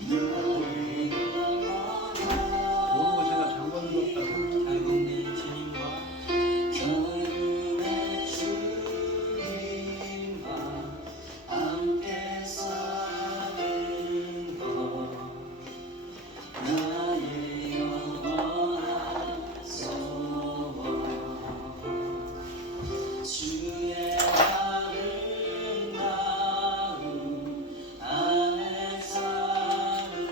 모르고 제가 장관 들었다고. 결국은 주님과 함께 사는 것 나의 영원한 소원 주의 아름다움 안에 사는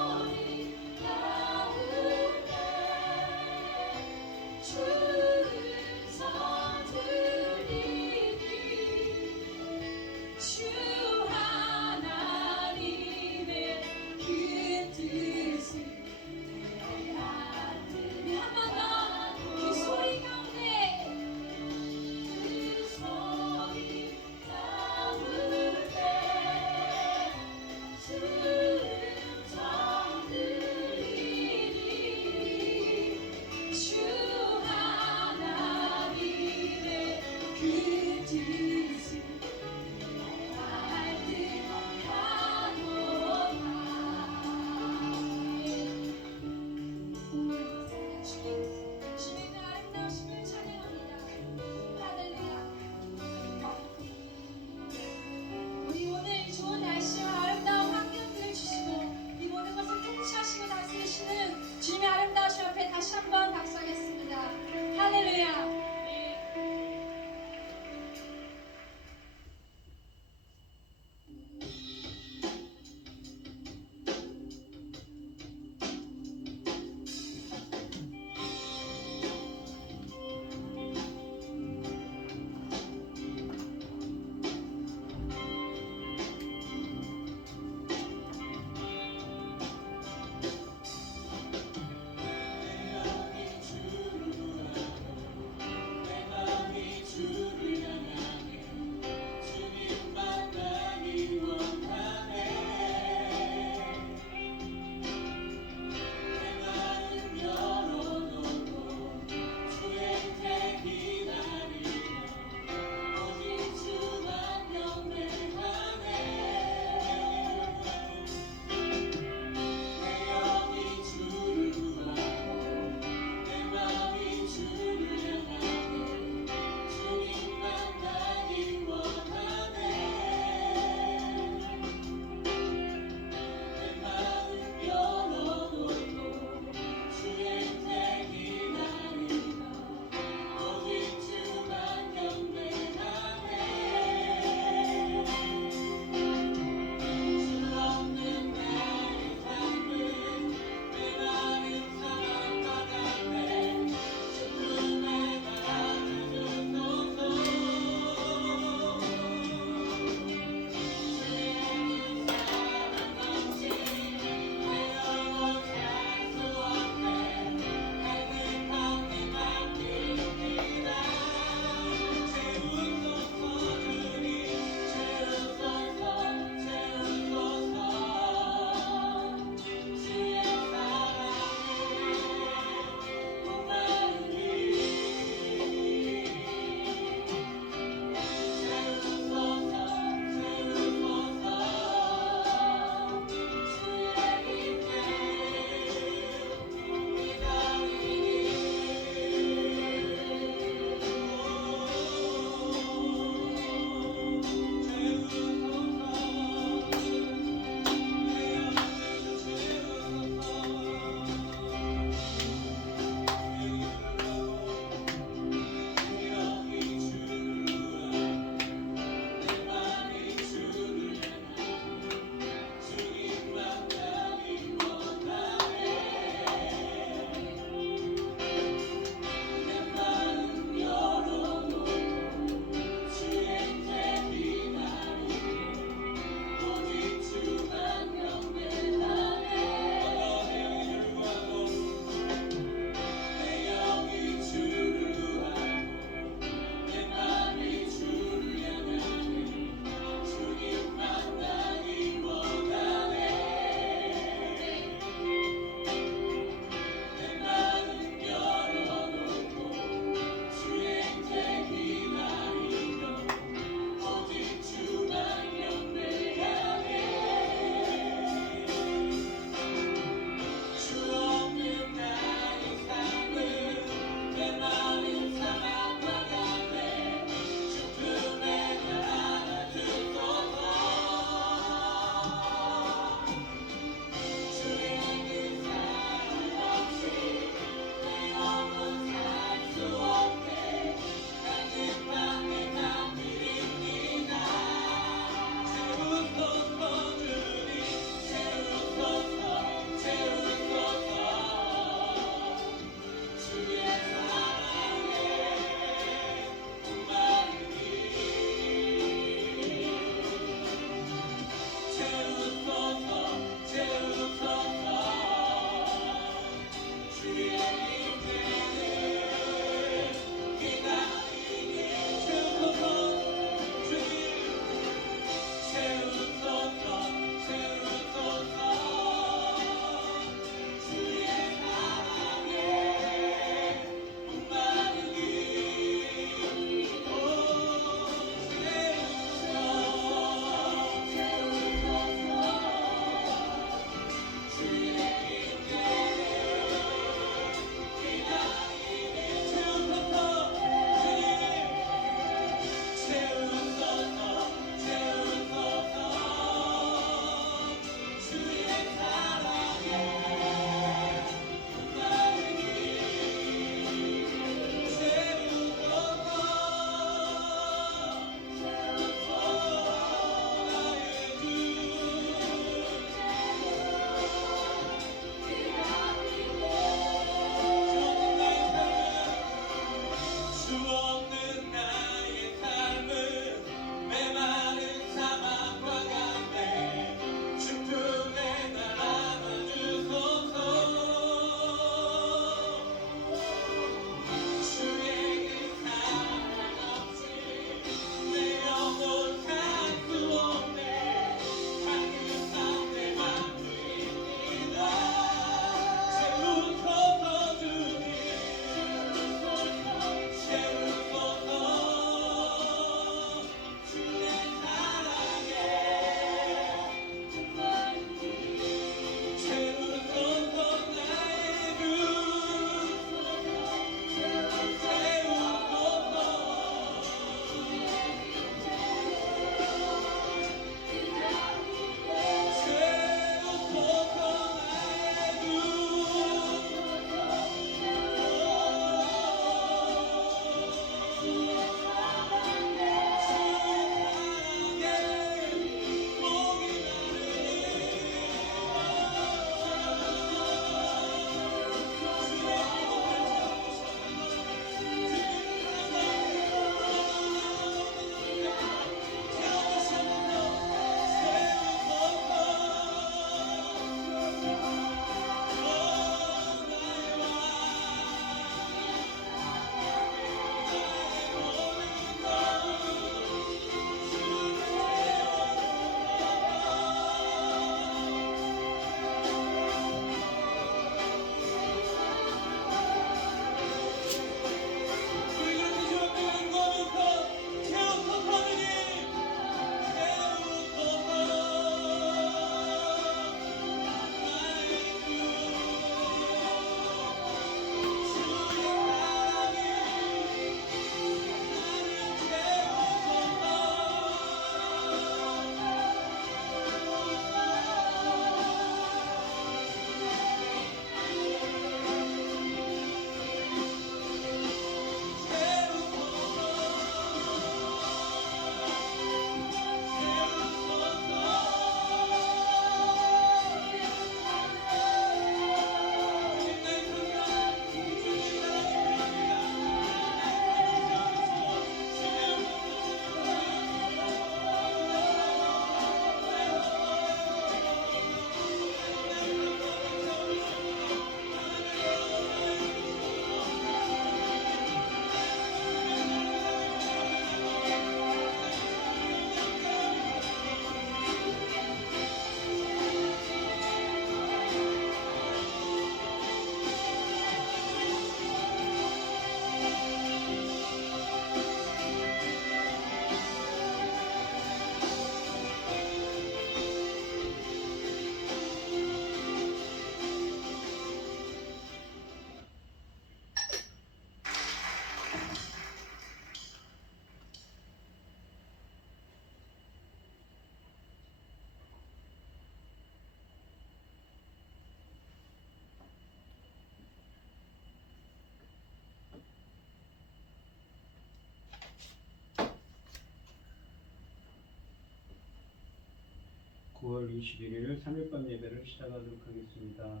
9월 21일 3일밤 예배를 시작하도록 하겠습니다.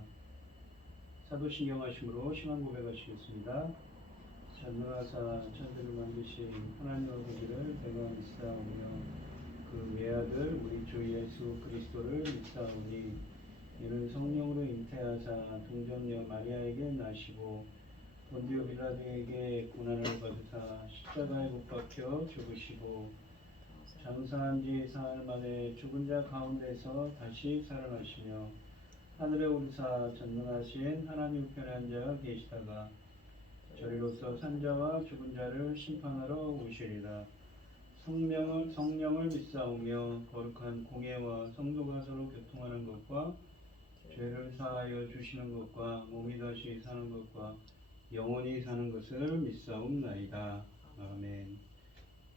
사도신경 하심으로 신앙 고백하시겠습니다. 전능하사 천지를 만드신 하나님의 아버지를 내가 믿사오며 그 외아들 우리 주 예수 그리스도를 믿사오니 이는 성령으로 잉태하사 동정녀 마리아에게 나시고 본디오 빌라도에게 고난을 받으사 십자가에 못 박혀 죽으시고 장사한 지 사흘 만에 죽은 자 가운데서 다시 살아나시며 하늘에 오르사 전능하신 하나님 우편에 앉아 계시다가 저리로서 산자와 죽은 자를 심판하러 오시리라. 성령을 믿사오며 거룩한 공예와 성도가 서로 교통하는 것과 죄를 사하여 주시는 것과 몸이 다시 사는 것과 영원히 사는 것을 믿사옵나이다. 아멘.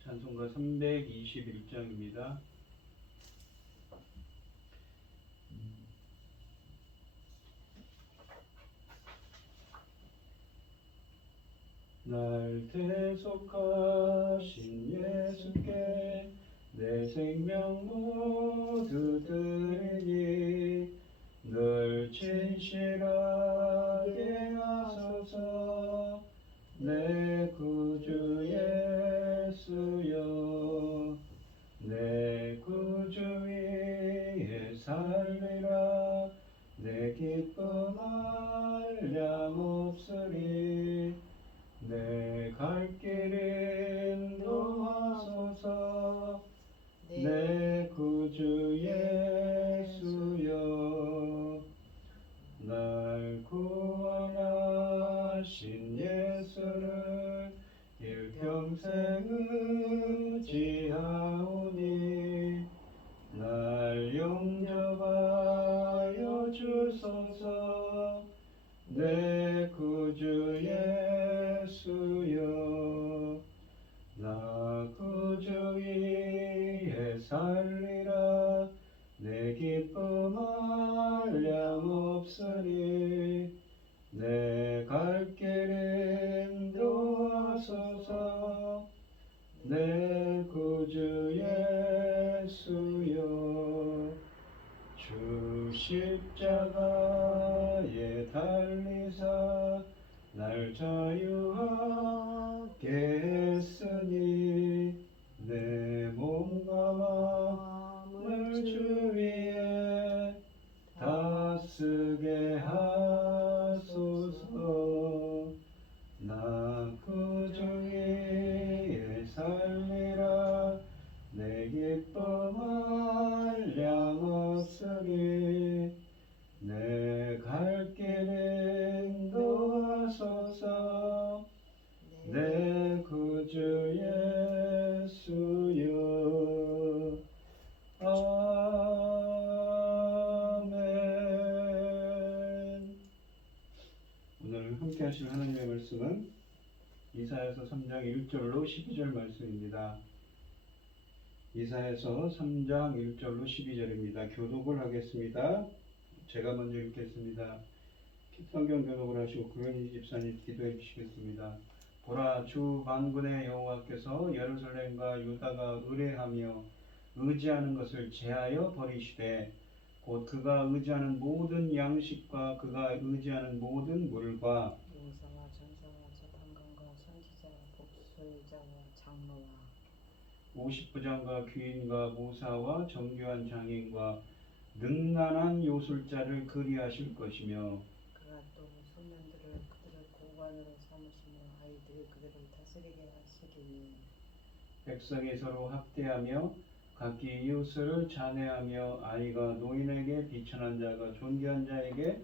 찬송가 321장입니다. 날 대속하신 예수께 내 생명 모두 드리니 늘 진실하게 하소서. 내 구주 예수여 내 구주 위에 살리라. 내 기쁨 한량없으리. 내 갈 길 인도하소서. 내 구주 예수여 날 구원하신 예수를 일평생 의지하오니 날 용접하여 주소서. 내 구주 예수여 나 구주 위에 살리라. 내 기쁨 한량없으리. 내 갈 길 인도하소서. 내 구주 예수여 주 십자가에 달리사 날 자유하게 했으니 내 몸과 마음을 주 위에 다쓰게 하소서. 나 구주 위에 살리라. 내 기쁨 한량없으리. 내 갈 길 인도하소서. 내 구주 예수여 아멘. 오늘 함께 하실 하나님의 말씀은 이사야서 3장 1절로 12절 말씀입니다. 이사야서 3장 1절로 12절입니다. 교독을 하겠습니다. 제가 먼저 읽겠습니다. 성경 교독을 하시고 구현희 집사님 기도해 주시겠습니다. 보라, 주 만군의 여호와께서 예루살렘과 유다가 의뢰하며 의지하는 것을 제하여 버리시되 곧 그가 의지하는 모든 양식과 그가 의지하는 모든 물과 용사와 전사와 재판관과 선지자와 복술자와 장로와 50부장과 귀인과 모사와 정교한 장인과 능란한 요술자를 그리하실 것이며 그가 또 소년들을 그들의 고관으로 삼으시며 아이들이 그들을 다스리게 하시리니 백성이 서로 학대하며 각기 이웃을 잔해하며 아이가 노인에게 비천한 자가 존귀한 자에게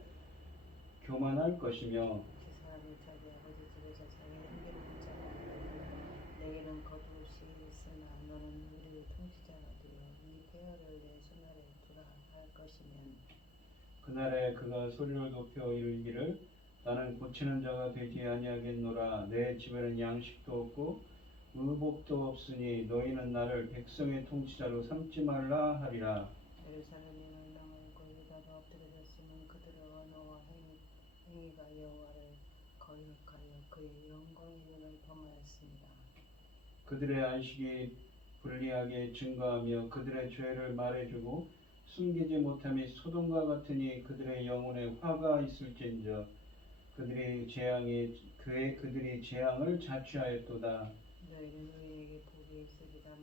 교만할 것이며 그 사람이 자기 아버지 집에서 자기 행위를 붙잡고 내게는 거두시 있으나 너는 우리의 통치자가 되어 이 폐허를 내 손아래 두라 할 것이면 그날에 그가 소리를 높여 이르기를 나는 고치는 자가 되지 아니하겠노라. 내 집에는 양식도 없고 의복도 없으니 너희는 나를 백성의 통치자로 삼지 말라 하리라. 예루살렘이 멸망하고 유다가 엎드려졌으면 그들의 언어와 행위가 여호와를 거역하여 그의 영광의 눈을 범하였습니다. 그들의 안식이 불리하게 증거하며 그들의 죄를 말해주고 숨기지 못함이 소돔과 같으니 그들의 영혼에 화가 있을진저 그들이 재앙을 자취하였도다. 너희는 의인에게 복이 있으리라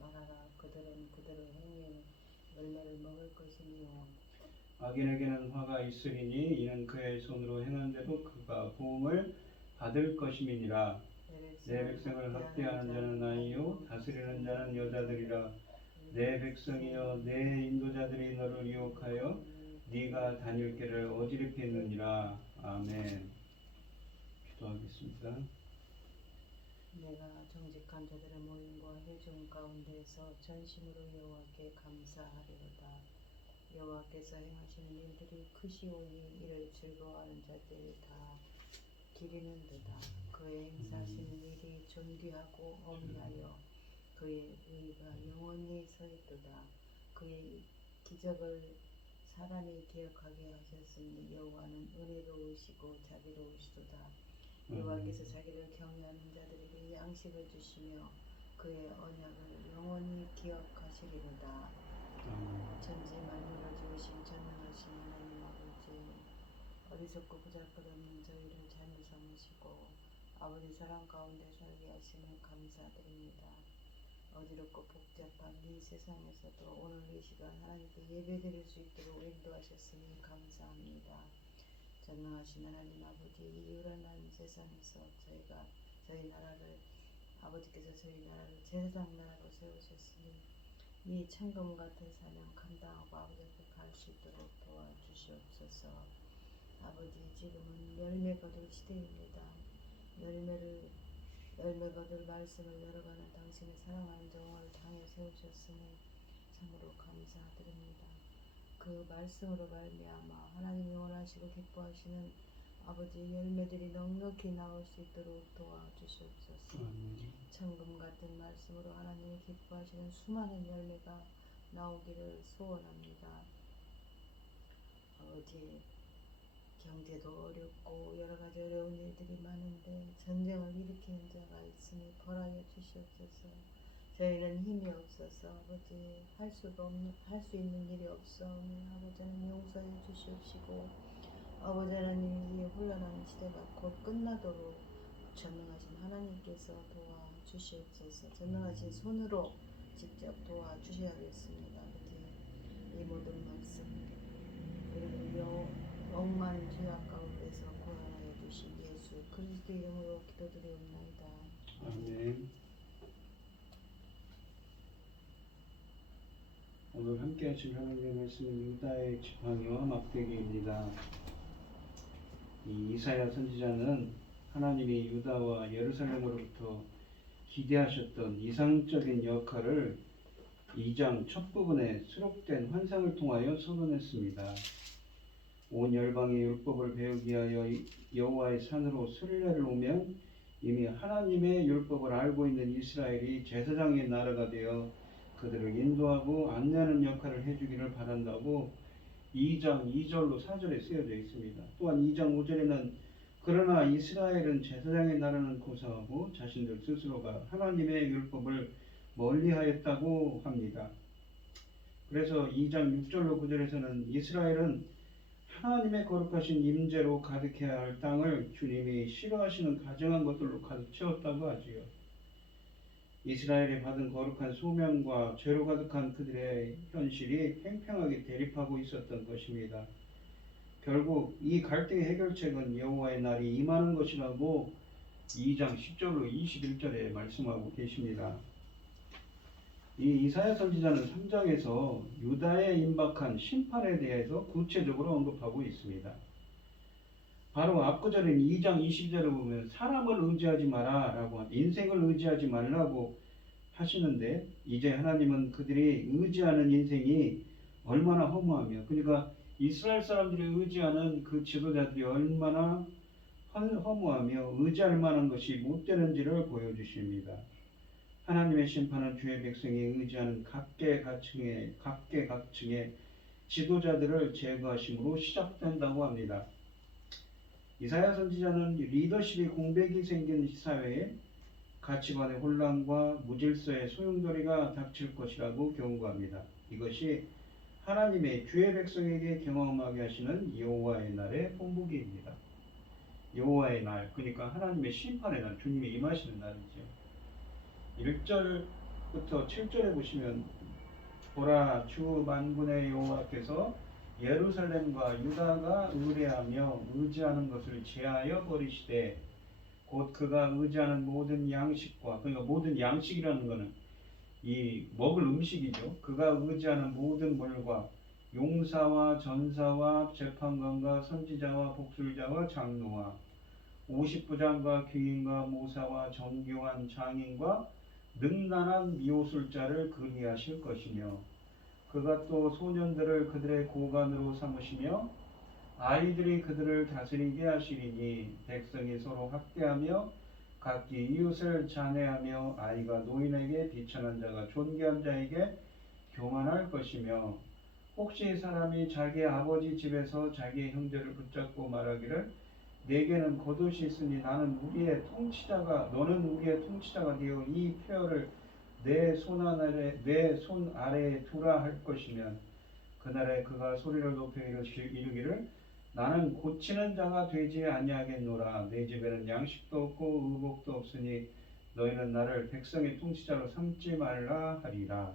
말하라. 그들은 그들의 행위의 열매를 먹을 것이니요. 악인에게는 화가 있으리니 이는 그의 손으로 행한 대로 그가 보응을 받을 것임이니라. 내 백성을 학대하는 자는 아이요 다스리는 자는 여자들이라. 내 백성이여 내 인도자들이 너를 유혹하여 네가 다닐 길을 어지럽게 했느니라. 아멘. 기도하겠습니다. 내가 정직한 자들의 모임과 회중 가운데서 전심으로 여호와께 감사하리로다. 여호와께서 행하시는 일들이 크시오니 이를 즐거워하는 자들이 다 기리는도다. 그의 행사하시는 일이 존귀하고 엄미하여 그의 의가 영원히 서 있도다. 그의 기적을 사람이 기억하게 하셨으니 여호와는 은혜로우시고 자비로우시도다. 여호와께서 자기를 경외하는 자들에게 양식을 주시며 그의 언약을 영원히 기억하시리로다. 천지 만물을 지으신 전능하신 하나님 아버지, 어리석고 보잘것없는 저희를 자녀 삼으시고 아버지 사랑 가운데 살게 하심을 감사드립니다. 어지럽고 복잡한 이 세상에서도 오늘 이 시간 하나님께 예배드릴 수 있도록 인도하셨으니 감사합니다. 전능하신 하나님 아버지, 이 요란한 세상에서 저희 나라를 아버지께서 저희 나라를 제사장 나라로 세우셨으니 이 천금 같은 사명 감당하고 아버지 앞에 갈 수 있도록 도와주시옵소서. 아버지, 지금은 열매 거둘 시대입니다. 열매 거둘 말씀을 열어가는 당신의 사랑하는 종을 당에 세우셨으니 참으로 감사드립니다. 그 말씀으로 말미암아 하나님이 원하시고 기뻐하시는 아버지의 열매들이 넉넉히 나올 수 있도록 도와주시옵소서. 천금 같은 말씀으로 하나님이 기뻐하시는 수많은 열매가 나오기를 소원합니다. 아버지, 경제도 어렵고 여러 가지 어려운 일들이 많은데 전쟁을 일으키는 자가 있으니 벌하여 주시옵소서. 저희는 힘이 없어서 아버지 할 수 있는 일이 없사오니 아버지 하나님 용서해 주시옵시고 아버지 하나님, 이 혼란한 시대가 곧 끝나도록 전능하신 하나님께서 도와주시옵소서. 전능하신 손으로 직접 도와주셔야겠습니다. 아버지, 이 모든 말씀 그리고 억만 죄악 가운데서 구원하여 주신 예수 그리스도 이름으로 기도드리옵나이다. 아멘. 오늘 함께 하실 하나님의 말씀은 유다의 지팡이와 막대기입니다. 이 이사야 선지자는 하나님이 유다와 예루살렘으로부터 기대하셨던 이상적인 역할을 2장 첫 부분에 수록된 환상을 통하여 선언했습니다. 온 열방의 율법을 배우기 위하여 여호와의 산으로 순례를 오면 이미 하나님의 율법을 알고 있는 이스라엘이 제사장의 나라가 되어 그들을 인도하고 안내하는 역할을 해주기를 바란다고 2장 2절로 4절에 쓰여져 있습니다. 또한 2장 5절에는 그러나 이스라엘은 제사장의 나라는 고사하고 자신들 스스로가 하나님의 율법을 멀리하였다고 합니다. 그래서 2장 6절로 9절에서는 이스라엘은 하나님의 거룩하신 임재로 가득해야 할 땅을 주님이 싫어하시는 가증한 것들로 가득 채웠다고 하지요. 이스라엘이 받은 거룩한 소명과 죄로 가득한 그들의 현실이 팽팽하게 대립하고 있었던 것입니다. 결국 이 갈등의 해결책은 여호와의 날이 임하는 것이라고 2장 10절로 21절에 말씀하고 계십니다. 이 이사야 선지자는 3장에서 유다에 임박한 심판에 대해서 구체적으로 언급하고 있습니다. 바로 앞구절인 2장 20절을 보면 사람을 의지하지 마라 라고 인생을 의지하지 말라고 하시는데 이제 하나님은 그들이 의지하는 인생이 얼마나 허무하며 그러니까 이스라엘 사람들이 의지하는 그 지도자들이 얼마나 허무하며 의지할 만한 것이 못 되는지를 보여주십니다. 하나님의 심판은 주의 백성이 의지하는 각계각층의 지도자들을 제거하심으로 시작된다고 합니다. 이사야 선지자는 리더십이 공백이 생긴 사회에 가치관의 혼란과 무질서의 소용돌이가 닥칠 것이라고 경고합니다. 이것이 하나님의 주의 백성에게 경험하게 하시는 여호와의 날의 본보기입니다. 여호와의 날, 그러니까 하나님의 심판의 날, 주님이 임하시는 날이죠. 1절부터 7절에 보시면 보라 주 만군의 여호와께서 예루살렘과 유다가 의뢰하며 의지하는 것을 제하여 버리시되 곧 그가 의지하는 모든 양식과, 그러니까 모든 양식이라는 것은 이 먹을 음식이죠. 그가 의지하는 모든 물과 용사와 전사와 재판관과 선지자와 복술자와 장로와 50부장과 귀인과 모사와 정교한 장인과 능란한 미호술자를 그리하실 것이며 그가 또 소년들을 그들의 고관으로 삼으시며 아이들이 그들을 다스리게 하시리니 백성이 서로 학대하며 각기 이웃을 잔해하며 아이가 노인에게 비천한 자가 존귀한 자에게 교만할 것이며 혹시 사람이 자기 아버지 집에서 자기 형제를 붙잡고 말하기를 내게는 겉옷이 있으니 너는 우리의 통치자가 되어 이 표어를 내 손 아래에 두라 할 것이면 그날에 그가 소리를 높여 이르기를 나는 고치는 자가 되지 아니하겠노라. 내 집에는 양식도 없고 의복도 없으니 너희는 나를 백성의 통치자로 삼지 말라 하리라.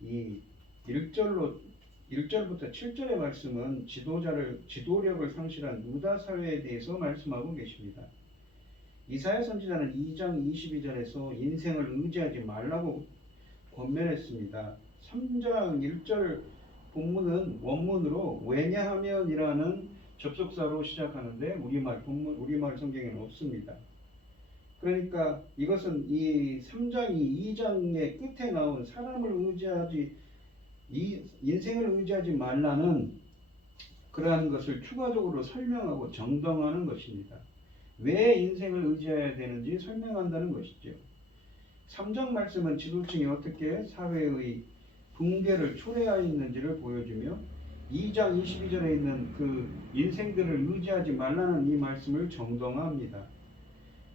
이 1절부터 7절의 말씀은 지도력을 상실한 유다 사회에 대해서 말씀하고 계십니다. 이사야 선지자는 2장 22절에서 인생을 의지하지 말라고 권면했습니다. 3장 1절 본문은 원문으로 왜냐하면이라는 접속사로 시작하는데 우리말 성경에는 없습니다. 그러니까 이것은 이 3장이 2장의 끝에 나온 인생을 의지하지 말라는 그러한 것을 추가적으로 설명하고 정정하는 것입니다. 왜 인생을 의지해야 되는지 설명한다는 것이죠. 3장 말씀은 지도층이 어떻게 사회의 붕괴를 초래하여 있는지를 보여주며 2장 22절에 있는 그 인생들을 의지하지 말라는 이 말씀을 정정합니다.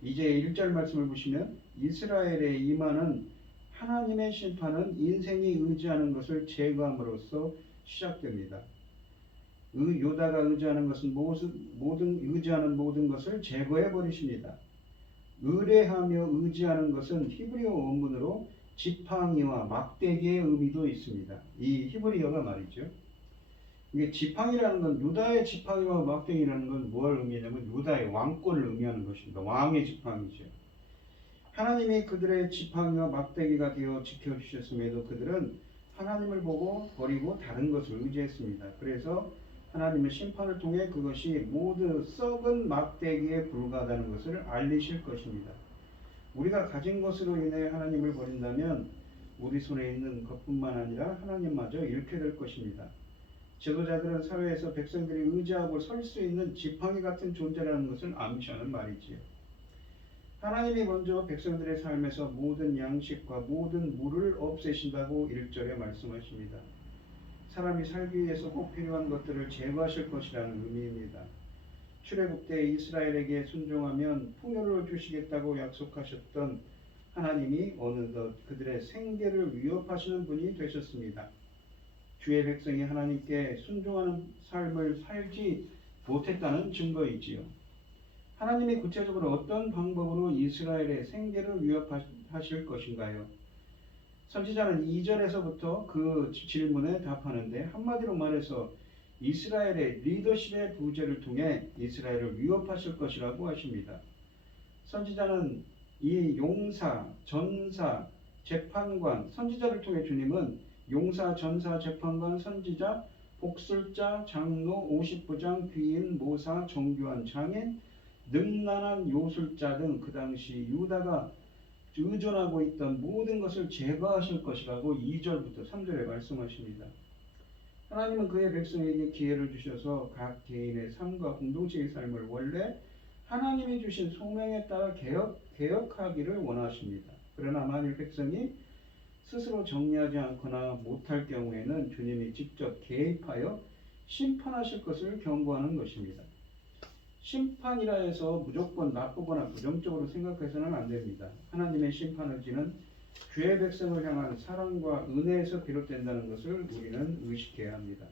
이제 1절 말씀을 보시면 이스라엘에 임하는 하나님의 심판은 인생이 의지하는 것을 제거함으로써 시작됩니다. 유다가 의지하는 모든 것을 제거해 버리십니다. 의뢰하며 의지하는 것은 히브리어 원문으로 지팡이와 막대기의 의미도 있습니다. 이 히브리어가 말이죠. 이게 지팡이라는 건 유다의 지팡이와 막대기라는 건 뭘 의미하냐면 유다의 왕권을 의미하는 것입니다. 왕의 지팡이죠. 하나님이 그들의 지팡이와 막대기가 되어 지켜주셨음에도 그들은 하나님을 보고 버리고 다른 것을 의지했습니다. 그래서 하나님의 심판을 통해 그것이 모두 썩은 막대기에 불과하다는 것을 알리실 것입니다. 우리가 가진 것으로 인해 하나님을 버린다면 우리 손에 있는 것뿐만 아니라 하나님마저 잃게 될 것입니다. 지도자들은 사회에서 백성들이 의지하고 설 수 있는 지팡이 같은 존재라는 것을 암시하는 말이지요. 하나님이 먼저 백성들의 삶에서 모든 양식과 모든 물을 없애신다고 1절에 말씀하십니다. 사람이 살기 위해서 꼭 필요한 것들을 제거하실 것이라는 의미입니다. 출애굽 때 이스라엘에게 순종하면 풍요를 주시겠다고 약속하셨던 하나님이 어느덧 그들의 생계를 위협하시는 분이 되셨습니다. 주의 백성이 하나님께 순종하는 삶을 살지 못했다는 증거이지요. 하나님이 구체적으로 어떤 방법으로 이스라엘의 생계를 위협하실 것인가요? 선지자는 2절에서부터 그 질문에 답하는데 한마디로 말해서 이스라엘의 리더십의 부재를 통해 이스라엘을 위협하실 것이라고 하십니다. 선지자는 이 용사, 전사, 재판관, 선지자를 통해 주님은 용사, 전사, 재판관, 선지자, 복술자, 장로, 50부장, 귀인, 모사, 정교한 장인, 능란한 요술자 등 그 당시 유다가 의존하고 있던 모든 것을 제거하실 것이라고 2절부터 3절에 말씀하십니다. 하나님은 그의 백성에게 기회를 주셔서 각 개인의 삶과 공동체의 삶을 원래 하나님이 주신 소명에 따라 개혁하기를 원하십니다. 그러나 만일 백성이 스스로 정리하지 않거나 못할 경우에는 주님이 직접 개입하여 심판하실 것을 경고하는 것입니다. 심판이라 해서 무조건 나쁘거나 부정적으로 생각해서는 안 됩니다. 하나님의 심판을 지는 주의 백성을 향한 사랑과 은혜에서 비롯된다는 것을 우리는 의식해야 합니다.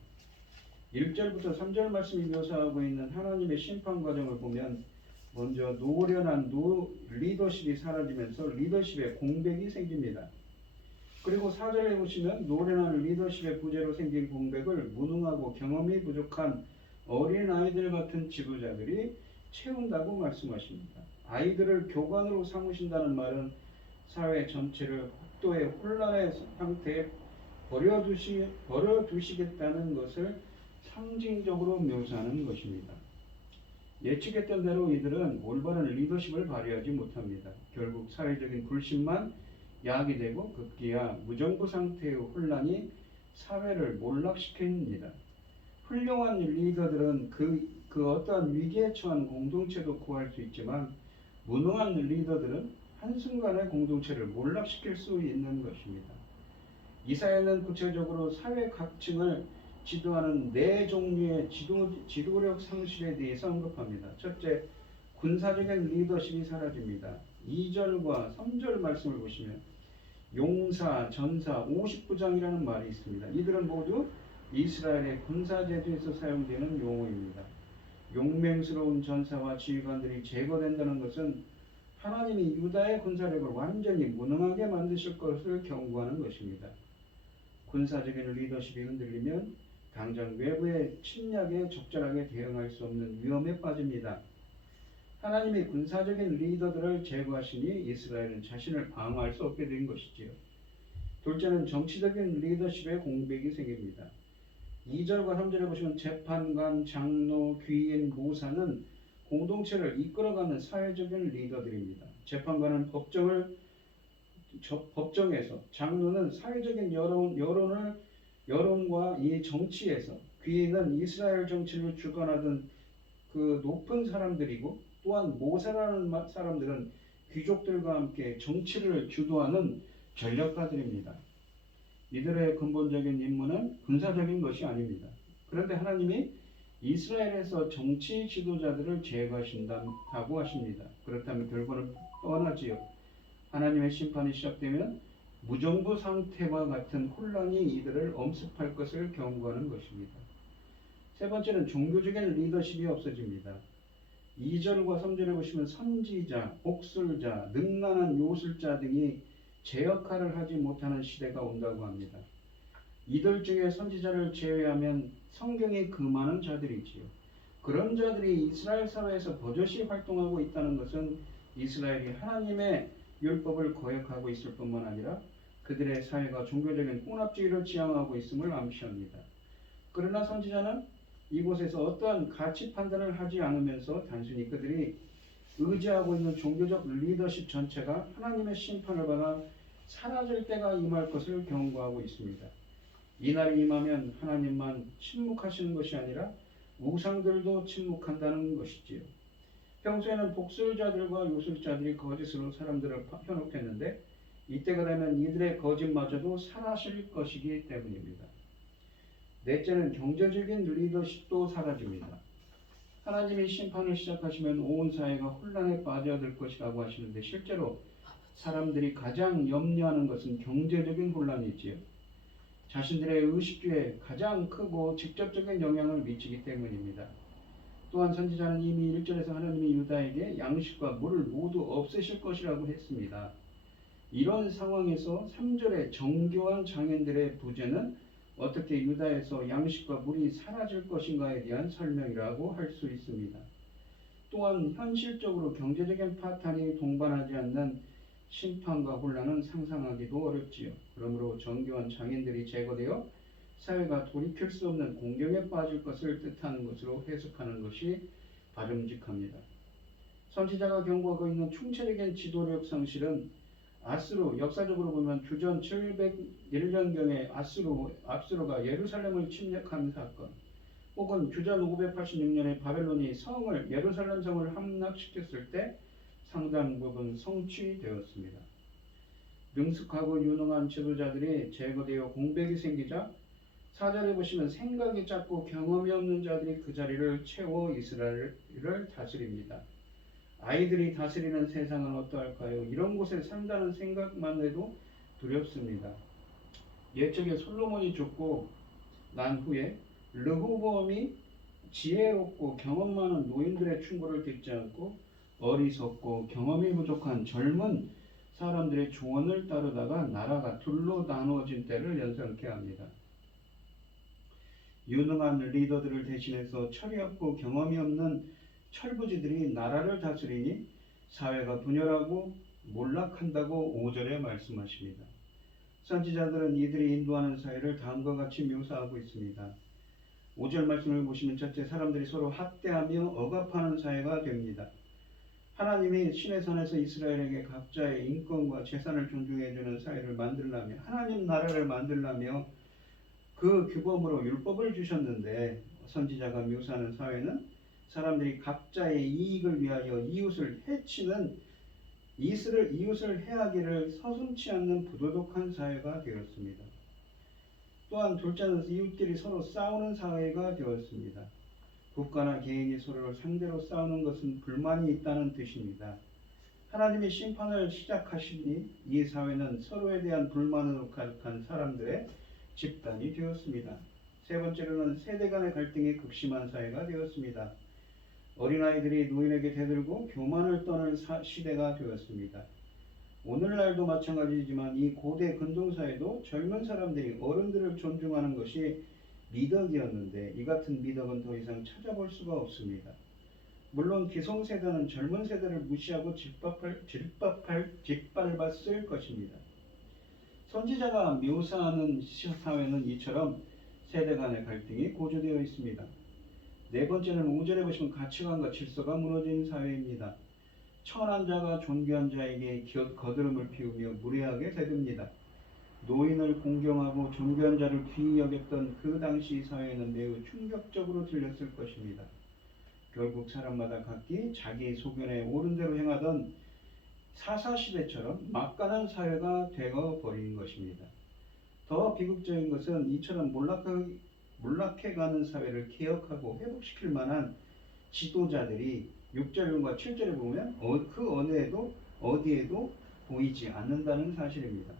1절부터 3절 말씀이 묘사하고 있는 하나님의 심판 과정을 보면 먼저 노련한 리더십이 사라지면서 리더십의 공백이 생깁니다. 그리고 4절에 보시면 노련한 리더십의 부재로 생긴 공백을 무능하고 경험이 부족한 어린아이들 같은 지도자들이 채운다고 말씀하십니다. 아이들을 교관으로 삼으신다는 말은 사회 전체를 극도의 혼란의 상태에 버려두시겠다는 것을 상징적으로 묘사하는 것입니다. 예측했던 대로 이들은 올바른 리더십을 발휘하지 못합니다. 결국 사회적인 불신만 야기되고 급기야 무정부 상태의 혼란이 사회를 몰락시킵니다. 훌륭한 리더들은 그 어떠한 위기에 처한 공동체도 구할 수 있지만 무능한 리더들은 한순간에 공동체를 몰락시킬 수 있는 것입니다. 이사야는 구체적으로 사회 각층을 지도하는 네 종류의 지도력 상실에 대해서 언급합니다. 첫째, 군사적인 리더십이 사라집니다. 2절과 3절 말씀을 보시면 용사, 전사, 50부장이라는 말이 있습니다. 이들은 모두 이스라엘의 군사제도에서 사용되는 용어입니다. 용맹스러운 전사와 지휘관들이 제거된다는 것은 하나님이 유다의 군사력을 완전히 무능하게 만드실 것을 경고하는 것입니다. 군사적인 리더십이 흔들리면 당장 외부의 침략에 적절하게 대응할 수 없는 위험에 빠집니다. 하나님이 군사적인 리더들을 제거하시니 이스라엘은 자신을 방어할 수 없게 된 것이지요. 둘째는 정치적인 리더십의 공백이 생깁니다. 2절과 3절에 보시면 재판관, 장로, 귀인, 모사는 공동체를 이끌어가는 사회적인 리더들입니다. 재판관은 법정에서, 장로는 사회적인 여론과 이 정치에서, 귀인은 이스라엘 정치를 주관하던 그 높은 사람들이고, 또한 모세라는 사람들은 귀족들과 함께 정치를 주도하는 전략가들입니다. 이들의 근본적인 임무는 군사적인 것이 아닙니다. 그런데 하나님이 이스라엘에서 정치 지도자들을 제거하신다고 하십니다. 그렇다면 결과는 뻔하지요. 하나님의 심판이 시작되면 무정부 상태와 같은 혼란이 이들을 엄습할 것을 경고하는 것입니다. 세 번째는 종교적인 리더십이 없어집니다. 2절과 3절에 보시면 선지자, 복술자, 능란한 요술자 등이 제 역할을 하지 못하는 시대가 온다고 합니다. 이들 중에 선지자를 제외하면 성경에 금하는 자들이지요. 그런 자들이 이스라엘 사회에서 버젓이 활동하고 있다는 것은 이스라엘이 하나님의 율법을 거역하고 있을 뿐만 아니라 그들의 사회가 종교적인 혼합주의를 지향하고 있음을 암시합니다. 그러나 선지자는 이곳에서 어떠한 가치 판단을 하지 않으면서 단순히 그들이 의지하고 있는 종교적 리더십 전체가 하나님의 심판을 받아 사라질 때가 임할 것을 경고하고 있습니다. 이날이 임하면 하나님만 침묵하시는 것이 아니라 우상들도 침묵한다는 것이지요. 평소에는 복술자들과 요술자들이 거짓으로 사람들을 현혹했는데 이때가 되면 이들의 거짓마저도 사라질 것이기 때문입니다. 넷째는 경제적인 리더십도 사라집니다. 하나님이 심판을 시작하시면 온 사회가 혼란에 빠져들 것이라고 하시는데 실제로 사람들이 가장 염려하는 것은 경제적인 혼란이지요. 자신들의 의식주에 가장 크고 직접적인 영향을 미치기 때문입니다. 또한 선지자는 이미 1절에서 하나님이 유다에게 양식과 물을 모두 없애실 것이라고 했습니다. 이런 상황에서 3절의 정교한 장인들의 부재는 어떻게 유다에서 양식과 물이 사라질 것인가에 대한 설명이라고 할 수 있습니다. 또한 현실적으로 경제적인 파탄이 동반하지 않는 심판과 혼란은 상상하기도 어렵지요. 그러므로 정교한 장인들이 제거되어 사회가 돌이킬 수 없는 공경에 빠질 것을 뜻하는 것으로 해석하는 것이 바람직합니다. 선지자가 경고하고 있는 총체적인 지도력 상실은 아수르, 역사적으로 보면 주전 701년경에 아수르가 예루살렘을 침략한 사건, 혹은 주전 586년에 바벨론이 예루살렘 성을 함락시켰을 때 상당 부분 성취되었습니다. 능숙하고 유능한 지도자들이 제거되어 공백이 생기자 4절에 보시면 생각이 짧고 경험이 없는 자들이 그 자리를 채워 이스라엘을 다스립니다. 아이들이 다스리는 세상은 어떠할까요? 이런 곳에 산다는 생각만 해도 두렵습니다. 옛적에 솔로몬이 죽고 난 후에 르호보암이 지혜롭고 경험 많은 노인들의 충고를 듣지 않고 어리석고 경험이 부족한 젊은 사람들의 조언을 따르다가 나라가 둘로 나누어진 때를 연상케 합니다. 유능한 리더들을 대신해서 철이 없고 경험이 없는 철부지들이 나라를 다스리니 사회가 분열하고 몰락한다고 5절에 말씀하십니다. 선지자들은 이들이 인도하는 사회를 다음과 같이 묘사하고 있습니다. 5절 말씀을 보시면 첫째, 사람들이 서로 학대하며 억압하는 사회가 됩니다. 하나님이 신의 산에서 이스라엘에게 각자의 인권과 재산을 존중해주는 사회를 만들려며 하나님 나라를 만들려며 그 규범으로 율법을 주셨는데 선지자가 묘사하는 사회는 사람들이 각자의 이익을 위하여 이웃을 해치는 이웃을 해하기를 서슴지 않는 부도덕한 사회가 되었습니다. 또한 둘째는 이웃끼리 서로 싸우는 사회가 되었습니다. 국가나 개인이 서로를 상대로 싸우는 것은 불만이 있다는 뜻입니다. 하나님이 심판을 시작하시니 이 사회는 서로에 대한 불만으로 가득한 사람들의 집단이 되었습니다. 세 번째로는 세대 간의 갈등이 극심한 사회가 되었습니다. 어린아이들이 노인에게 대들고 교만을 떠는 시대가 되었습니다. 오늘날도 마찬가지지만 이 고대 근동사회도 젊은 사람들이 어른들을 존중하는 것이 미덕이었는데 이 같은 미덕은 더 이상 찾아볼 수가 없습니다. 물론 기성세대는 젊은 세대를 무시하고 짓밟았을 것입니다. 선지자가 묘사하는 사회는 이처럼 세대 간의 갈등이 고조되어 있습니다. 네 번째는 5절에 보시면 가치관과 질서가 무너진 사회입니다. 천한 자가 존귀한 자에게 거드름을 피우며 무례하게 대듭니다. 노인을 공경하고 존귀한 자를 귀히 여겼던 그 당시 사회는 매우 충격적으로 들렸을 것입니다. 결국 사람마다 각기 자기 소견에 옳은 대로 행하던 사사시대처럼 막강한 사회가 되어버린 것입니다. 더 비극적인 것은 이처럼 몰락해가는 사회를 개혁하고 회복시킬 만한 지도자들이 6절과 7절에 보면 그 어디에도 보이지 않는다는 사실입니다.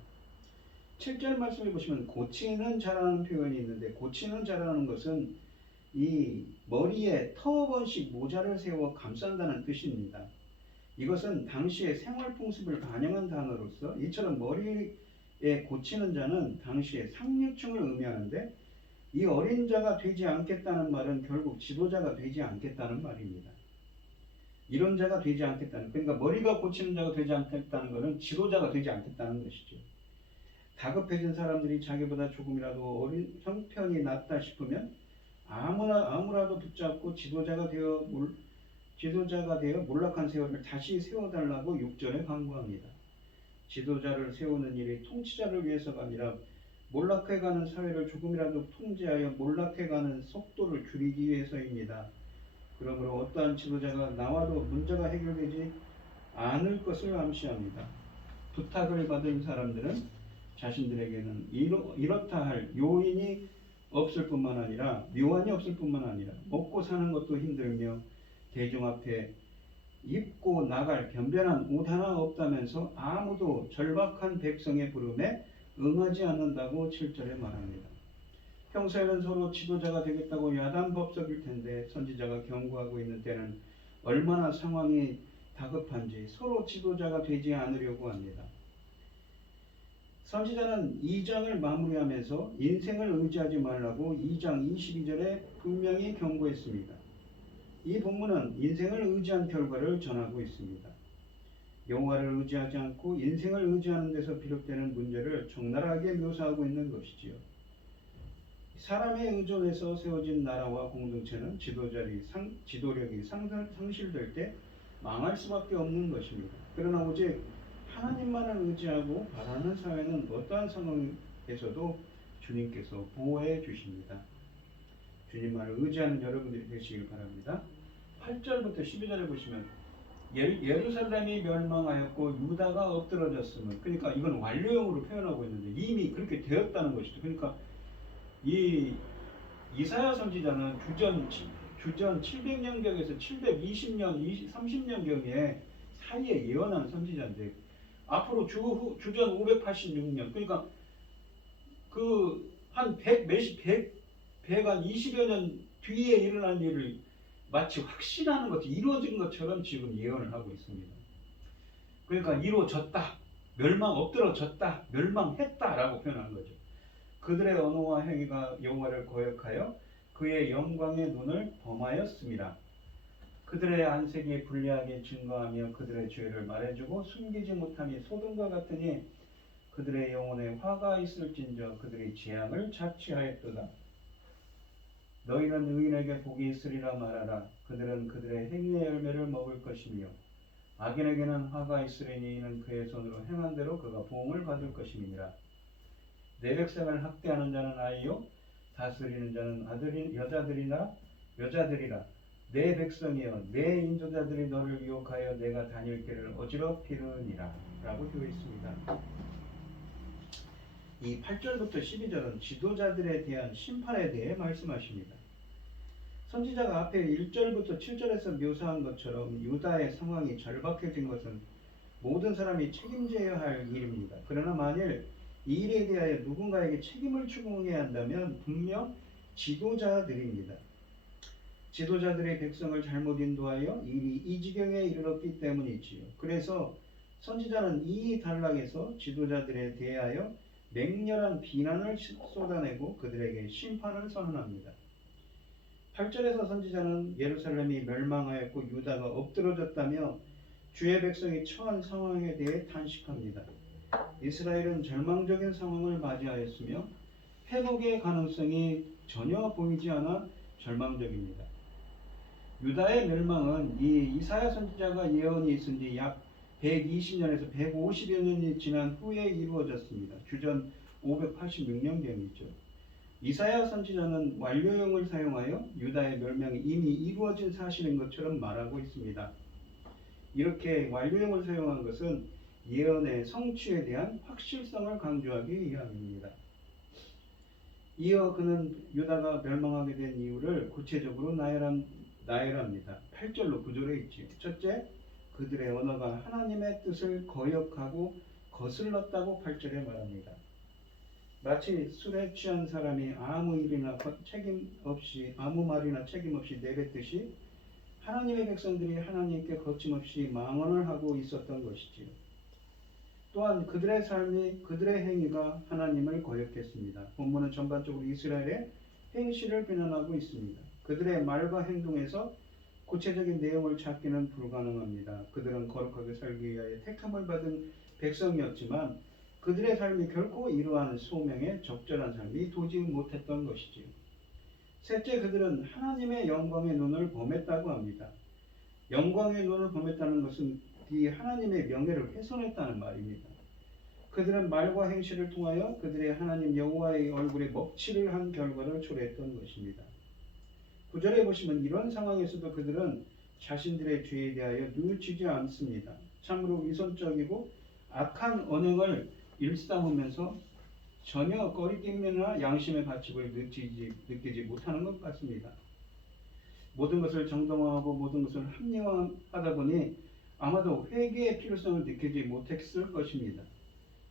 7절 말씀을 보시면 고치는 자라는 표현이 있는데 고치는 자라는 것은 이 머리에 터번씩 모자를 세워 감싼다는 뜻입니다. 이것은 당시의 생활 풍습을 반영한 단어로서 이처럼 머리에 고치는 자는 당시의 상류층을 의미하는데 이 어린 자가 되지 않겠다는 말은 결국 지도자가 되지 않겠다는 말입니다. 이런 자가 되지 않겠다는, 그러니까 머리가 고치는 자가 되지 않겠다는 것은 지도자가 되지 않겠다는 것이죠. 다급해진 사람들이 자기보다 조금이라도 어린 형편이 낫다 싶으면 아무라도 붙잡고 지도자가 되어 몰락한 세월을 다시 세워달라고 6절에 강구합니다. 지도자를 세우는 일이 통치자를 위해서가 아니라 몰락해가는 사회를 조금이라도 통제하여 몰락해가는 속도를 줄이기 위해서입니다. 그러므로 어떠한 지도자가 나와도 문제가 해결되지 않을 것을 암시합니다. 부탁을 받은 사람들은 자신들에게는 이렇다 할 요인이 없을 뿐만 아니라 묘안이 없을 뿐만 아니라 먹고 사는 것도 힘들며 대중 앞에 입고 나갈 변변한 옷 하나 없다면서 아무도 절박한 백성의 부름에 응하지 않는다고 7절에 말합니다. 평소에는 서로 지도자가 되겠다고 야단법석일 텐데 선지자가 경고하고 있는 때는 얼마나 상황이 다급한지 서로 지도자가 되지 않으려고 합니다. 선지자는 2장을 마무리하면서 인생을 의지하지 말라고 2장 22절에 분명히 경고했습니다. 이 본문은 인생을 의지한 결과를 전하고 있습니다. 여호와를 의지하지 않고 인생을 의지하는 데서 비롯되는 문제를 적나라하게 묘사하고 있는 것이지요. 사람의 의존에서 세워진 나라와 공동체는 지도력이 상실될 때 망할 수밖에 없는 것입니다. 그러나 오직 하나님만을 의지하고 바라는 사회는 어떠한 상황에서도 주님께서 보호해 주십니다. 주님만을 의지하는 여러분들이 되시길 바랍니다. 8절부터 12절에 보시면 예루살렘이 멸망하였고 유다가 엎드러졌음을, 그러니까 이건 완료형으로 표현하고 있는데 이미 그렇게 되었다는 것이죠. 그러니까 이 이사야 선지자는 주전 700년경에서 720년, 30년경에 사이에 예언한 선지자인데 앞으로 주전 586년, 그러니까 그 한 20여 년 뒤에 일어날 일을 마치 확신하는 것이 이루어진 것처럼 지금 예언을 하고 있습니다. 그러니까 이루어졌다, 엎드러졌다, 멸망했다라고 표현한 거죠. 그들의 언어와 행위가 여호와를 거역하여 그의 영광의 눈을 범하였습니다. 그들의 안색이 불리하게 증거하며 그들의 죄를 말해주고 숨기지 못함이 소돔과 같으니 그들의 영혼에 화가 있을진저 그들이 재앙을 자취하였도다. 너희는 의인에게 복이 있으리라 말하라. 그들은 그들의 행위의 열매를 먹을 것이며 악인에게는 화가 있으리니 이는 그의 손으로 행한 대로 그가 보응을 받을 것임이니라. 내 백성을 학대하는 자는 아이요 다스리는 자는 여자들이라. 내 백성이여 내 인도자들이 너를 유혹하여 내가 다닐 길을 어지럽히느니라 라고 되어 있습니다. 이 8절부터 12절은 지도자들에 대한 심판에 대해 말씀하십니다. 선지자가 앞에 1절부터 7절에서 묘사한 것처럼 유다의 상황이 절박해진 것은 모든 사람이 책임져야 할 일입니다. 그러나 만일 이 일에 대하여 누군가에게 책임을 추궁해야 한다면 분명 지도자들입니다. 지도자들의 백성을 잘못 인도하여 일이 이 지경에 이르렀기 때문이지요. 그래서 선지자는 이 단락에서 지도자들에 대하여 맹렬한 비난을 쏟아내고 그들에게 심판을 선언합니다. 8절에서 선지자는 예루살렘이 멸망하였고 유다가 엎드러졌다며 주의 백성이 처한 상황에 대해 탄식합니다. 이스라엘은 절망적인 상황을 맞이하였으며 회복의 가능성이 전혀 보이지 않아 절망적입니다. 유다의 멸망은 이 이사야 선지자가 예언이 있은 지 약 120년에서 150여 년이 지난 후에 이루어졌습니다. 주전 586년경이죠. 이사야 선지자는 완료형을 사용하여 유다의 멸망이 이미 이루어진 사실인 것처럼 말하고 있습니다. 이렇게 완료형을 사용한 것은 예언의 성취에 대한 확실성을 강조하기 위함입니다. 이어 그는 유다가 멸망하게 된 이유를 구체적으로 나열합니다. 8절로 구절에 있지요. 첫째, 그들의 언어가 하나님의 뜻을 거역하고 거슬렀다고 8절에 말합니다. 마치 술에 취한 사람이 아무 말이나 책임 없이 내뱉듯이 하나님의 백성들이 하나님께 거침없이 망언을 하고 있었던 것이지요. 또한 그들의 행위가 하나님을 거역했습니다. 본문은 전반적으로 이스라엘의 행실을 비난하고 있습니다. 그들의 말과 행동에서 구체적인 내용을 찾기는 불가능합니다. 그들은 거룩하게 살기 위하여 택함을 받은 백성이었지만 그들의 삶이 결코 이러한 소명에 적절한 삶이 되지 못했던 것이지요. 셋째, 그들은 하나님의 영광의 눈을 범했다고 합니다. 영광의 눈을 범했다는 것은 이 하나님의 명예를 훼손했다는 말입니다. 그들은 말과 행실을 통하여 그들의 하나님 여호와의 얼굴에 먹칠을 한 결과를 초래했던 것입니다. 9절에 보시면 이런 상황에서도 그들은 자신들의 죄에 대하여 뉘우치지 않습니다. 참으로 위선적이고 악한 언행을 일삼으면서 전혀 꺼리낌이나 양심의 가책을 느끼지 못하는 것 같습니다. 모든 것을 정당화하고 모든 것을 합리화하다 보니 아마도 회개의 필요성을 느끼지 못했을 것입니다.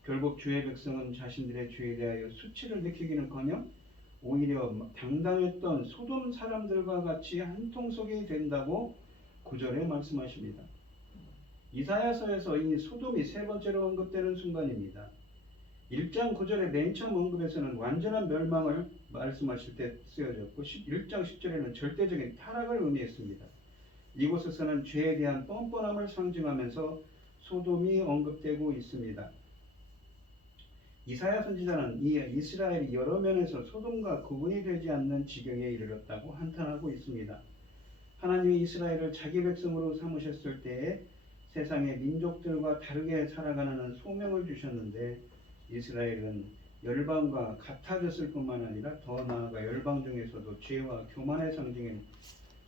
결국 주의 백성은 자신들의 죄에 대하여 수치를 느끼기는커녕 오히려 당당했던 소돔 사람들과 같이 한통속이 된다고 9절에 말씀하십니다. 이사야서에서 이 소돔이 세 번째로 언급되는 순간입니다. 1장 9절의 맨 처음 언급에서는 완전한 멸망을 말씀하실 때 쓰여졌고 1장 10절에는 절대적인 타락을 의미했습니다. 이곳에서는 죄에 대한 뻔뻔함을 상징하면서 소돔이 언급되고 있습니다. 이사야 선지자는 이 이스라엘이 여러 면에서 소돔과 구분이 되지 않는 지경에 이르렀다고 한탄하고 있습니다. 하나님이 이스라엘을 자기 백성으로 삼으셨을 때에 세상의 민족들과 다르게 살아가는 소명을 주셨는데 이스라엘은 열방과 같아졌을 뿐만 아니라 더 나아가 열방 중에서도 죄와 교만의 상징인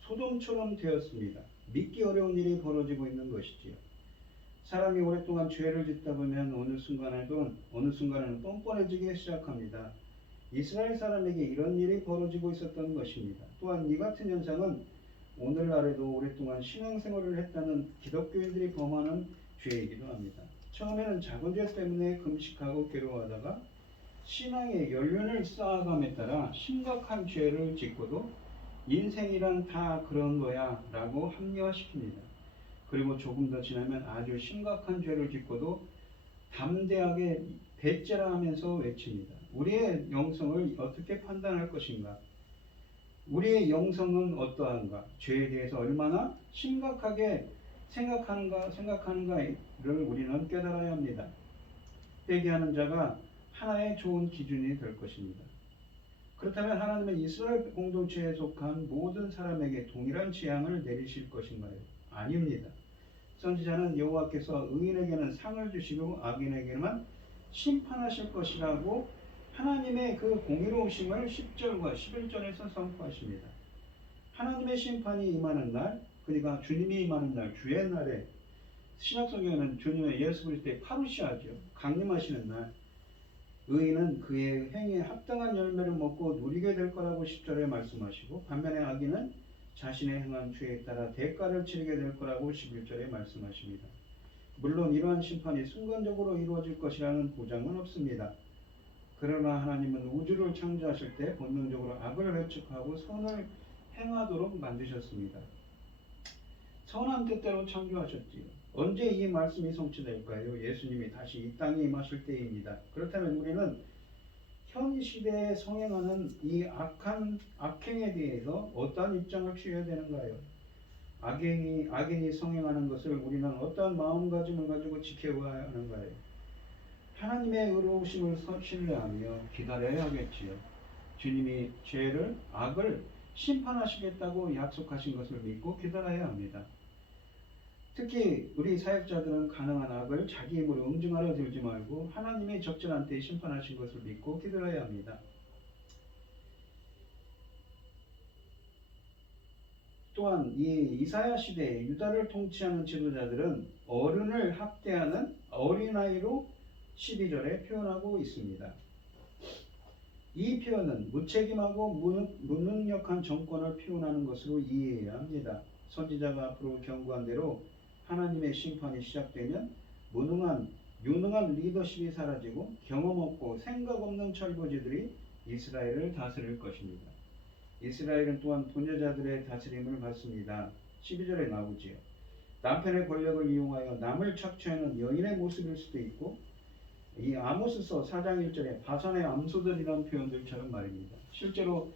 소돔처럼 되었습니다. 믿기 어려운 일이 벌어지고 있는 것이지요. 사람이 오랫동안 죄를 짓다 보면 어느 순간에는 뻔뻔해지기 시작합니다. 이스라엘 사람에게 이런 일이 벌어지고 있었던 것입니다. 또한 이 같은 현상은 오늘날에도 오랫동안 신앙생활을 했다는 기독교인들이 범하는 죄이기도 합니다. 처음에는 작은 죄 때문에 금식하고 괴로워하다가 신앙의 연륜을 쌓아감에 따라 심각한 죄를 짓고도 인생이란 다 그런 거야 라고 합리화시킵니다. 그리고 조금 더 지나면 아주 심각한 죄를 짓고도 담대하게 배째라 하면서 외칩니다. 우리의 영성을 어떻게 판단할 것인가? 우리의 영성은 어떠한가? 죄에 대해서 얼마나 심각하게 생각하는가를 우리는 깨달아야 합니다. 회개하는 자가 하나의 좋은 기준이 될 것입니다. 그렇다면 하나님은 이스라엘 공동체에 속한 모든 사람에게 동일한 재앙을 내리실 것인가요? 아닙니다. 선지자는 여호와께서 의인에게는 상을 주시고 악인에게만 심판하실 것이라고 하나님의 그 공의로우심을 10절과 11절에서 선포하십니다. 하나님의 심판이 임하는 날, 그러니까 주님이 임하는 날, 주의 날에 신약성경에는 주님의 예수 그리스도의 파루시아죠. 강림하시는 날, 의인은 그의 행위에 합당한 열매를 먹고 누리게 될 거라고 10절에 말씀하시고, 반면에 악인은 자신의 행한 죄에 따라 대가를 치르게 될 거라고 11절에 말씀하십니다. 물론 이러한 심판이 순간적으로 이루어질 것이라는 보장은 없습니다. 그러나 하나님은 우주를 창조하실 때 본능적으로 악을 회축하고 선을 행하도록 만드셨습니다. 선한 뜻대로 창조하셨지요. 언제 이 말씀이 성취될까요? 예수님이 다시 이 땅에 임하실 때입니다. 그렇다면 우리는 현 시대에 성행하는 이 악행에 대해서 어떠한 입장을 취해야 되는가요? 악인이 성행하는 것을 우리는 어떠한 마음가짐을 가지고 지켜봐야 하는가요? 하나님의 의로우심을 신뢰하며 기다려야 하겠지요. 주님이 악을 심판하시겠다고 약속하신 것을 믿고 기다려야 합니다. 특히 우리 사역자들은 가능한 악을 자기 힘으로 응징하려 들지 말고 하나님의 적절한 때에 심판하신 것을 믿고 기다려야 합니다. 또한 이 이사야 시대에 유다를 통치하는 지도자들은 어른을 학대하는 어린아이로 12절에 표현하고 있습니다. 이 표현은 무책임하고 무능력한 정권을 표현하는 것으로 이해해야 합니다. 선지자가 앞으로 경고한 대로 하나님의 심판이 시작되면 유능한 리더십이 사라지고 경험 없고 생각 없는 철부지들이 이스라엘을 다스릴 것입니다. 이스라엘은 또한 부녀자들의 다스림을 받습니다. 12절에 나오지요. 남편의 권력을 이용하여 남을 착취하는 여인의 모습일 수도 있고, 이 아모스서 4장 1절에 바산의 암소들이라는 표현들처럼 말입니다. 실제로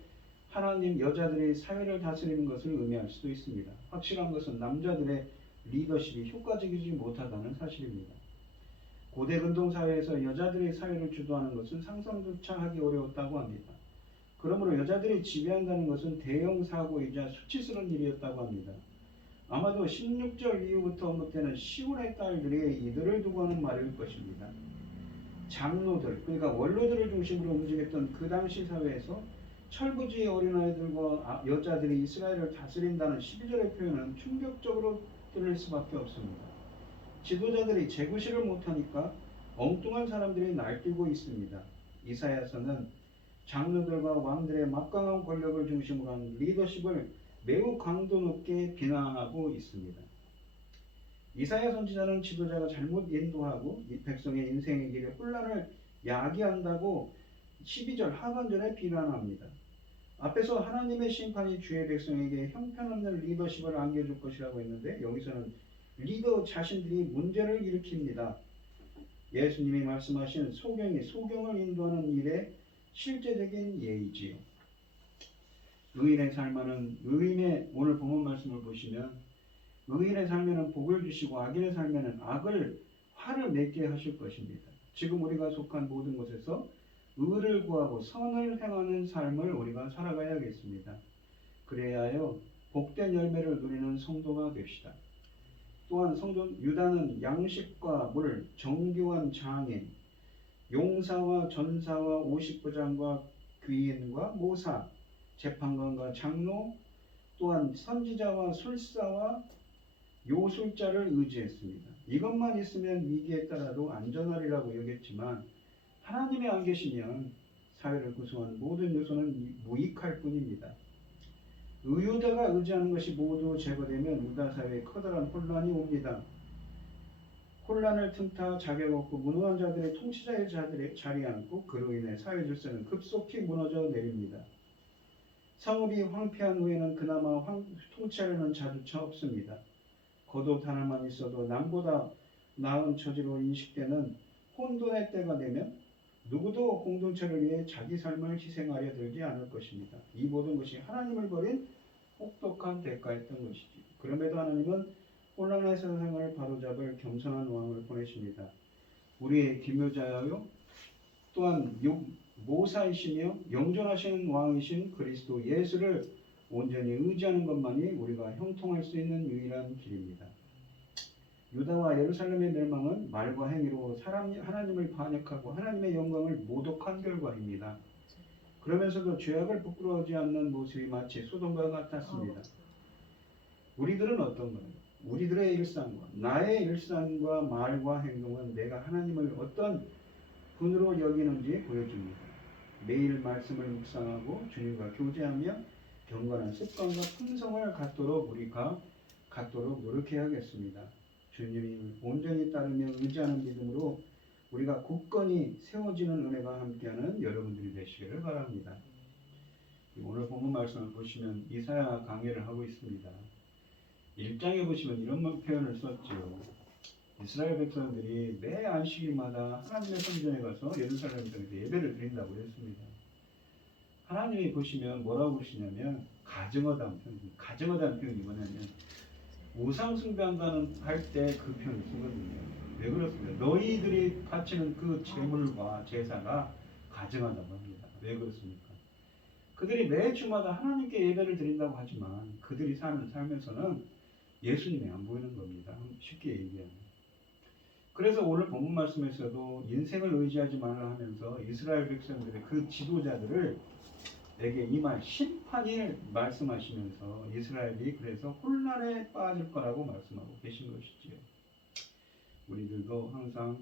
하나님 여자들이 사회를 다스리는 것을 의미할 수도 있습니다. 확실한 것은 남자들의 리더십이 효과적이지 못하다는 사실입니다. 고대 근동 사회에서 여자들이 사회를 주도하는 것은 상상조차 하기 어려웠다고 합니다. 그러므로 여자들이 지배한다는 것은 대형 사고이자 수치스러운 일이었다고 합니다. 아마도 16절 이후부터 언급되는 시온의 딸들이 이들을 두고 하는 말일 것입니다. 장로들, 그러니까 원로들을 중심으로 움직였던 그 당시 사회에서 철부지의 어린아이들과 여자들이 이스라엘을 다스린다는 12절의 표현은 충격적으로 들릴 수밖에 없습니다. 지도자들이 재구실을 못하니까 엉뚱한 사람들이 날뛰고 있습니다. 이사야서는 장로들과 왕들의 막강한 권력을 중심으로 한 리더십을 매우 강도 높게 비난하고 있습니다. 이사야 선지자는 지도자가 잘못 인도하고 이 백성의 인생의 길에 혼란을 야기한다고 12절 하반절에 비난합니다. 앞에서 하나님의 심판이 주의 백성에게 형편없는 리더십을 안겨줄 것이라고 했는데, 여기서는 리더 자신들이 문제를 일으킵니다. 예수님이 말씀하신 소경이 소경을 인도하는 일의 실제적인 예이지요. 의인의 오늘 본문 말씀을 보시면 의인의 삶에는 복을 주시고 악인의 삶에는 화를 맺게 하실 것입니다. 지금 우리가 속한 모든 곳에서 의를 구하고 선을 행하는 삶을 우리가 살아가야겠습니다. 그래야 하여 복된 열매를 누리는 성도가 됩시다. 또한 유다는 양식과 물, 정교한 장인, 용사와 전사와 50부장과 귀인과 모사, 재판관과 장로, 또한 선지자와 술사와 요술자를 의지했습니다. 이것만 있으면 위기에 따라도 안전하리라고 여겼지만 하나님이 안 계시면 사회를 구성하는 모든 요소는 무익할 뿐입니다. 의유다가 의지하는 것이 모두 제거되면 유다 사회에 커다란 혼란이 옵니다. 혼란을 틈타 자격 없고 무능한 자들의 통치자의 자리에 앉고 그로 인해 사회 질서는 급속히 무너져 내립니다. 성읍이 황폐한 후에는 그나마 통치하려는 자조차 없습니다. 겉옷 하나만 있어도 남보다 나은 처지로 인식되는 혼돈의 때가 되면 누구도 공동체를 위해 자기 삶을 희생하려 들지 않을 것입니다. 이 모든 것이 하나님을 버린 혹독한 대가였던 것이지. 그럼에도 하나님은 혼란의 세상을 바로잡을 겸손한 왕을 보내십니다. 우리의 기묘자요 또한 모사이시며 영존하시는 왕이신 그리스도 예수를 온전히 의지하는 것만이 우리가 형통할 수 있는 유일한 길입니다. 유다와 예루살렘의 멸망은 말과 행위로 하나님을 반역하고 하나님의 영광을 모독한 결과입니다. 그러면서도 죄악을 부끄러워하지 않는 모습이 마치 소돔과 같았습니다. 우리들은 어떤가요? 우리들의 일상과 나의 일상과 말과 행동은 내가 하나님을 어떤 분으로 여기는지 보여줍니다. 매일 말씀을 묵상하고 주님과 교제하며 경건한 습관과 품성을 우리가 갖도록 노력해야겠습니다. 주님을 온전히 따르며 의지하는 믿음으로 우리가 굳건히 세워지는 은혜가 함께하는 여러분들이 되시기를 바랍니다. 오늘 본문 말씀을 보시면 이사야 강해를 하고 있습니다. 1장에 보시면 이런 표현을 썼죠. 이스라엘 백성들이 매 안식일마다 하나님의 성전에 가서 예루살렘에서 예배를 드린다고 했습니다. 하나님이 보시면 뭐라고 그러시냐면 가증하다는 표현이 뭐냐면 우상 숭배한다는 할 때 그 표현을 쓰거든요. 왜 그렇습니까? 너희들이 바치는 그 제물과 제사가 가증하다고 합니다. 왜 그렇습니까? 그들이 매 주마다 하나님께 예배를 드린다고 하지만 그들이 사는 삶에서는 예수님이 안 보이는 겁니다. 쉽게 얘기하면. 그래서 오늘 본문 말씀에서도 인생을 의지하지 말라 하면서 이스라엘 백성들의 그 지도자들을 내게 임할 심판을 말씀하시면서 이스라엘이 그래서 혼란에 빠질 거라고 말씀하고 계신 것이지요. 우리들도 항상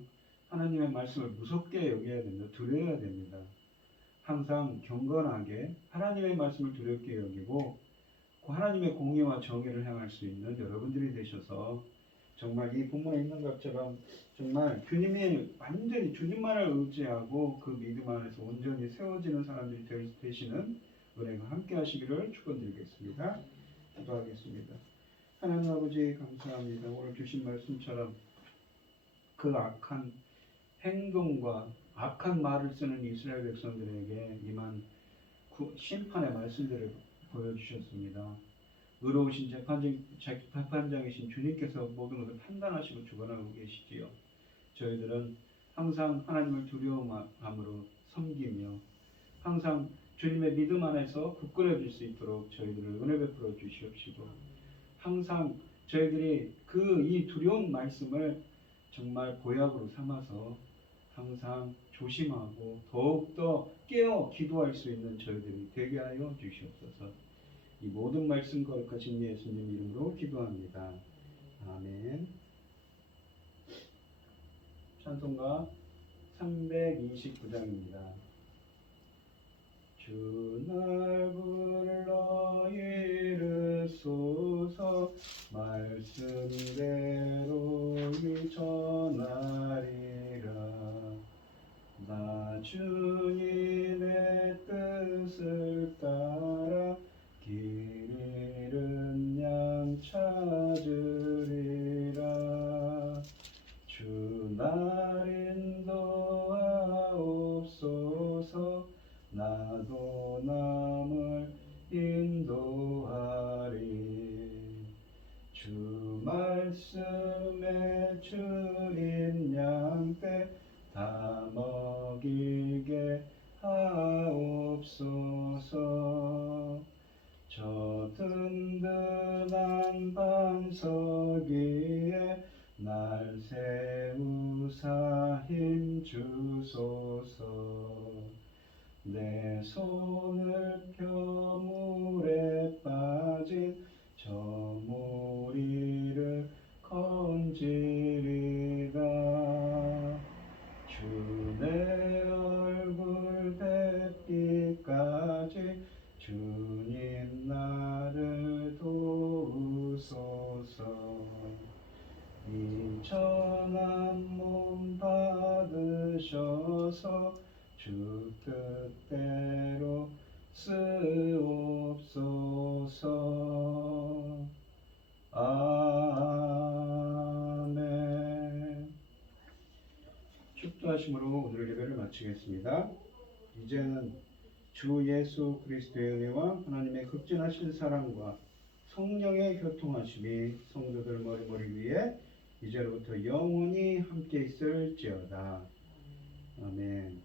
하나님의 말씀을 무섭게 여겨야 됩니다. 두려워야 됩니다. 항상 경건하게 하나님의 말씀을 두렵게 여기고 하나님의 공의와 정의를 향할 수 있는 여러분들이 되셔서 정말 이 본문에 있는 것처럼 정말 완전히 주님만을 의지하고 그 믿음 안에서 온전히 세워지는 사람들이 되시는 은혜가 함께 하시기를 축원드리겠습니다. 기도하겠습니다. 하나님 아버지 감사합니다. 오늘 주신 말씀처럼 그 악한 행동과 악한 말을 쓰는 이스라엘 백성들에게 임한 심판의 말씀들을 보여주셨습니다. 의로우신 재판장이신 주님께서 모든 것을 판단하시고 주관하고 계시지요. 저희들은 항상 하나님을 두려워함으로 섬기며 항상 주님의 믿음 안에서 굳건해질 수 있도록 저희들을 은혜 베풀어 주시옵시고 항상 저희들이 이 두려운 말씀을 정말 보약으로 삼아서 항상 조심하고 더욱더 깨어 기도할 수 있는 저희들이 되게 하여 주시옵소서. 이 모든 말씀 거룩하신 예수님 이름으로 기도합니다. 아멘. 찬송가 329장입니다. 주 날 불러 이르소서 말씀대로 전하리라. 나 주님의 뜻을 따라 길 잃은 양 찾으리라. 주 날 인도하옵소서. 나도 남을 인도하리. 주 말씀에 주린 양떼 다 먹이게 하옵소서. 저 든든한 반석 위에 날 세우사 힘주소서. 내 손을 펴 물에 빠진 저 무리를 건지리라. 주 내 얼굴 뱃빛까지 주님 나를 도우소서. 이 천하 하옵소서. 주 뜻대로 쓰옵소서. 아멘. 축도하심으로 오늘 예배를 마치겠습니다. 이제는 주 예수 그리스도의 은혜와 하나님의 극진하신 사랑과 성령의 교통하심이 성도들 머리머리 위에 이제로부터 영원히 함께 있을지어다. 아멘.